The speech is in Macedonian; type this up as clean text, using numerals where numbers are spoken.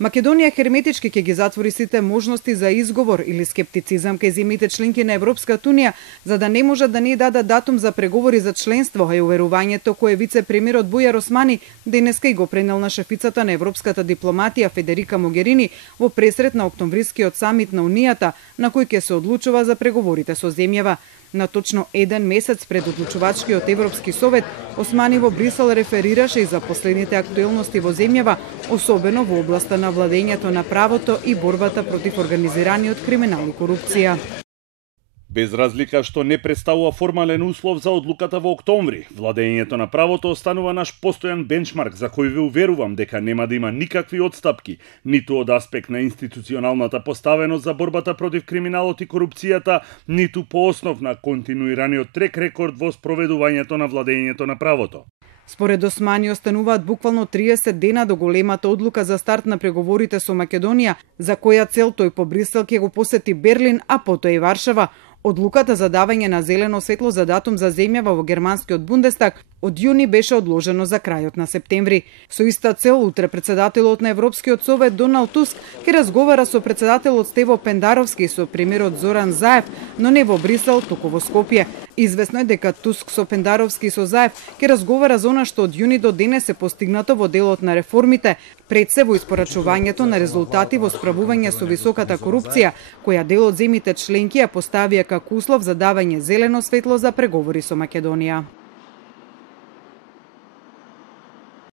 Македонија херметички ќе ги затвори сите можности за изговор или скептицизам кај земјите членки на Европската унија, за да не можат да не дадат датум за преговори за членство, е уверувањето кое вице-премиерот Бујар Османи денеска и го пренел на шефицата на европската дипломатија Федерика Могерини во пресрет на октомврискиот самит на Унијата, на кој ќе се одлучува за преговорите со земјава. На точно еден месец пред одлучувачкиот Европски совет, Османи во Брисел реферираше и за последните актуелности во земјава, особено во областа на владењето на правото и борбата против организираниот криминал и корупција. Без разлика што не представува формален услов за одлуката во октомври, владењето на правото останува наш постојан бенчмарк за кој ве уверувам дека нема да има никакви отстапки, ниту од аспект на институционалната поставеност за борбата против криминалот и корупцијата, ниту по основ на континуираниот трек рекорд во спроведувањето на владењето на правото. Според Османи остануваат буквално 30 дена до големата одлука за старт на преговорите со Македонија, за која цел тој по Брисел ќе го посети Берлин, а потоа и Варшава. Одлуката за давање на зелено светло за датум за земјава во германскиот Бундестаг од јуни беше одложено за крајот на септември. Со иста цел, утре председателот на Европскиот совет Доналд Туск ќе разговара со председателот Стево Пендаровски и со премиерот Зоран Заев, но не во Брисел, туку во Скопје. Известно е дека Туск со Пендаровски и со Заев ќе разговара за она што од јуни до денес е постигнато во делот на реформите, пред се во испорачувањето на резултати во справување со високата корупција, која дел од земјите членки ја поставија како услов за давање зелено светло за преговори со Македонија.